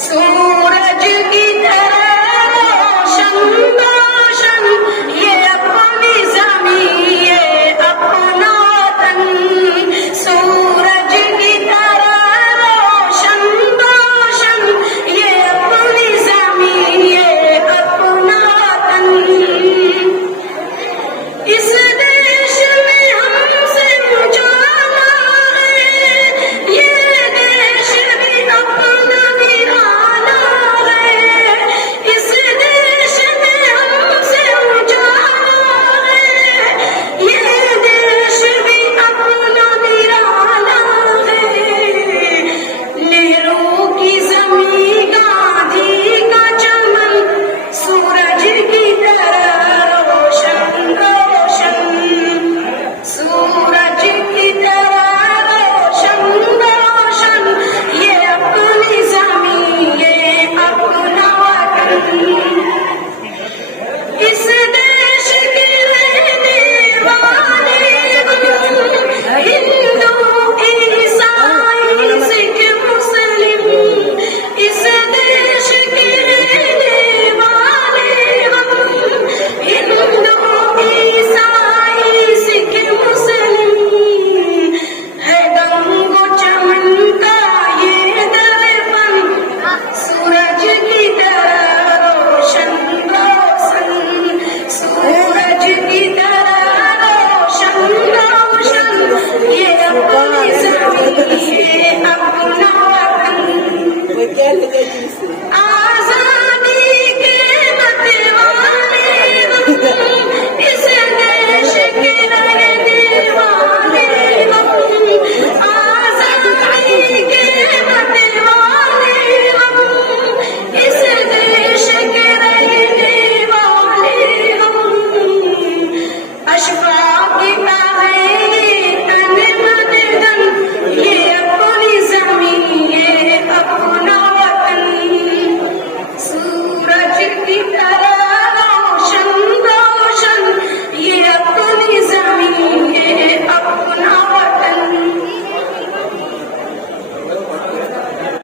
सूरज की तरह रोशन रोशन ये अपनी ज़मीं ये अपना तन। सूरज की तरह रोशन रोशन ये अपनी ज़मीं ये अपना तन। इस देश में हमसे उजाला है, ये देश भी अपना निराला है। इस देश में हमसे उजाला है, ये देश भी अपना निराला है। नेहरू की ज़मीं गांधी का चमन सूरज की तरह रोशन रोशन। सूरज की तरह रोशन रोशन ये अपनी ज़मीं ये अपना वतन। इस देश के रहने वाले हम हिंदू ईसाई सिख मुस्लिम। इस देश के रहने वाले हम हिंदू ईसाई सिख मुस्लिम। है गंगो चमन का ये दर्पण सूरज की तरह रोशन रोशन। सूरज की तरह रोशन रोशन ये अपनी ज़मीं ये अपना वतन।